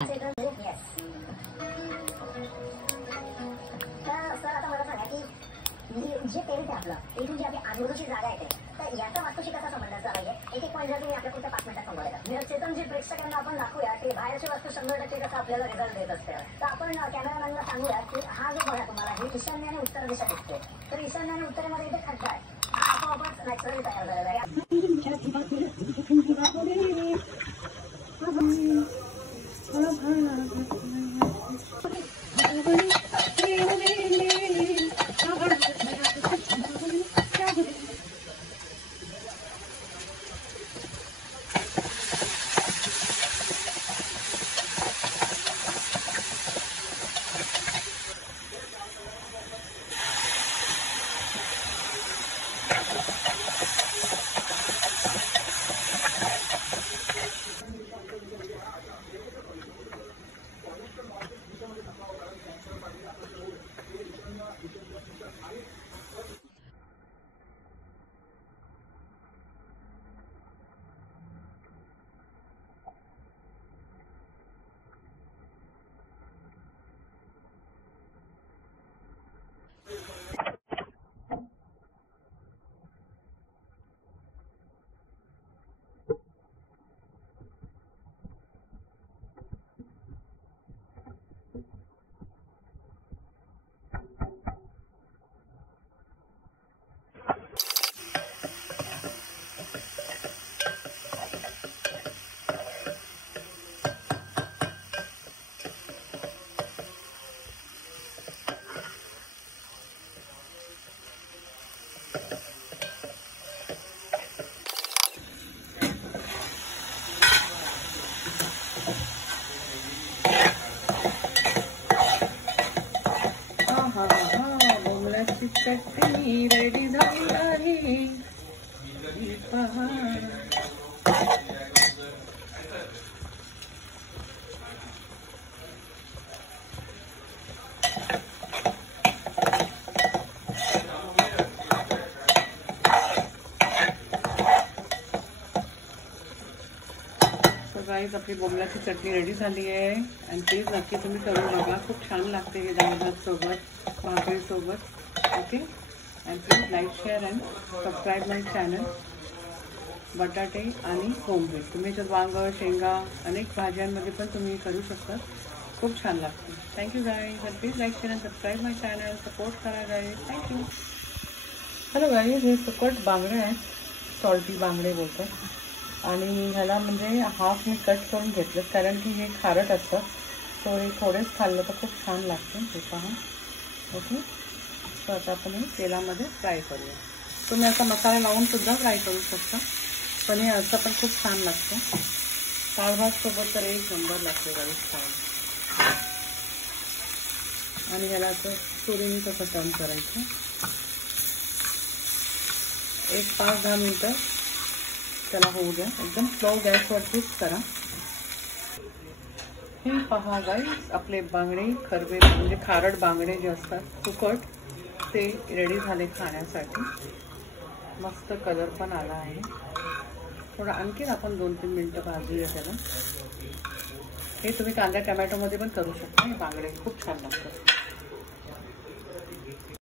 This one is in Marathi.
जे टेरेस आहे आपलं इथून जी आपली आजूबाजूची जागा येते तर याचा वास्तूशी कसा संबंध असला पाहिजे एक पॉईंट जर तुम्ही आपल्या पुढच्या 5 मिनिटात सांभाळायचा चेतन जी प्रेक्षकांना आपण दाखवूया की बाहेरची वास्तू 100% कसं आपल्याला रिझल्ट देत असते तर आपण कॅमेरामॅनला सांगूया की हा जो बघा तुम्हाला ही ईशान्य आणि उत्तर दिशा दिसते तर ईशान्य आणि उत्तरेमध्ये इथे खड्डा आहे हा आपोआपच नॅचरली तयार झालेला आहे चटणी रेडी झाली आहे गाइस आपली बोंबलाची चटणी रेडी झाली आहे आणि प्लीज नक्की तुम्ही करून बघा खूप छान लागते हे डाळ भात सोबत भाकरी सोबत okay and please like share and subscribe my channel बटाटे आणि कोंबडी तुम्ही जर वांग शेंगा अनेक भाज्यांमध्ये पण तुम्ही करू शकता खूप छान लागते thank you guys and please like share and subscribe my channel support करा गाइस थँक्यू हॅलो गाइस हे सुकट बांगडे आहेत सॉल्टी बांगडे बोलतात आणि ह्याला म्हणजे हाफ मी कट करून घेतलं कारण की हे खारट असतं सो हे थोडेच खाल्लं तर खूप छान लागते हे पहा ओके तर आता आपण हे तेलामध्ये फ्राय करूया तुम्ही असा मसाला लावून सुद्धा फ्राय करू शकता पण हे असं पण खूप छान लागतं डाळ भात सोबत तर एक नंबर लागते गाईस छान आणि ह्याला असं सुरीने कसं टर्न करायचं एक 5-10 मिनटं त्याला होऊ द्या एकदम स्लो गॅसवरतीच करा हे पहा गाईस आपले बांगडे खरबे म्हणजे खारट बांगडे जे असतात सुकट ते रेडी झाले खाण्यासाठी मस्त कलर पण आला आहे थोडं आणखीन आपण 2-3 मिनटं भाजूया त्याला हे तुम्ही कांदा टोमॅटोमध्ये पण करू शकता हे बांगडे खूप छान लागतात